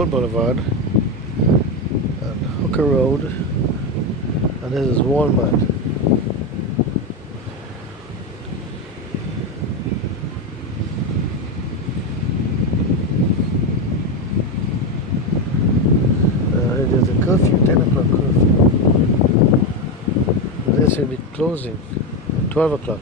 Central Boulevard and Hooker Road, and this is Walmart. There's a curfew, 10 o'clock curfew. They should be closing at 12 o'clock.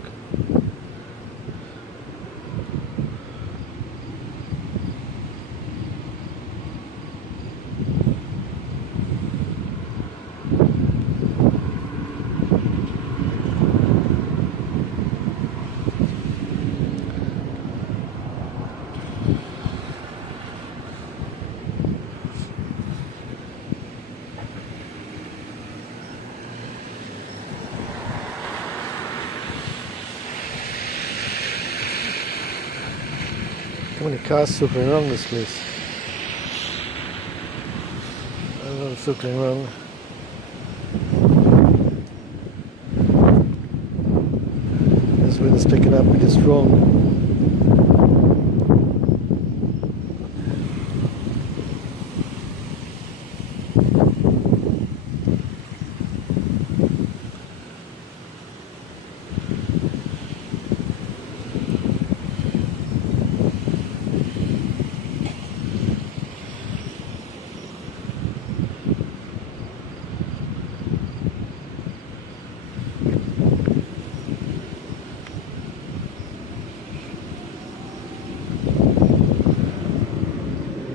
How many cars circling around this place? I don't know, circling around. This wind is picking up pretty strong.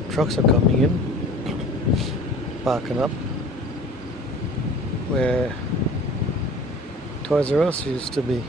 Trucks are coming in, parking up where Toys R Us used to be.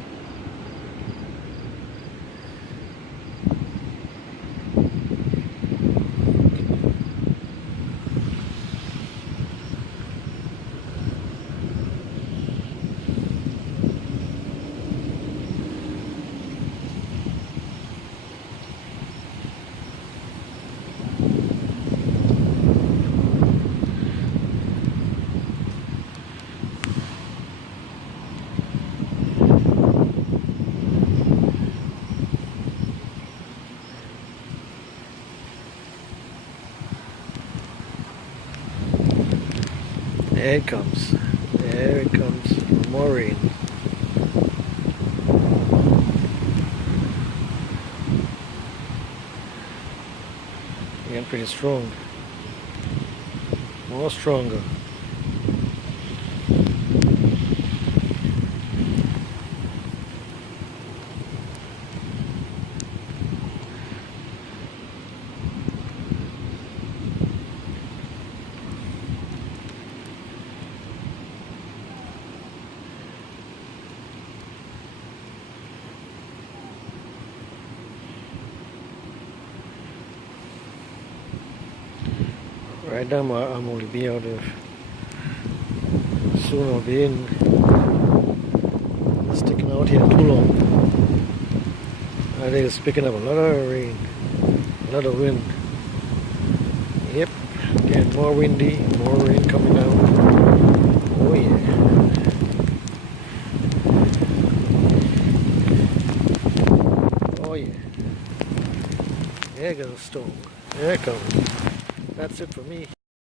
There it comes. There it comes. More rain. Again, pretty strong. More stronger. Right now I'm only be out there. Soon I'll be in. It's sticking out here too long. I think it's picking up a lot of rain, a lot of wind. Yep, getting more windy, more rain coming down. Oh yeah. Oh yeah. There goes a storm. There it comes. That's it for me.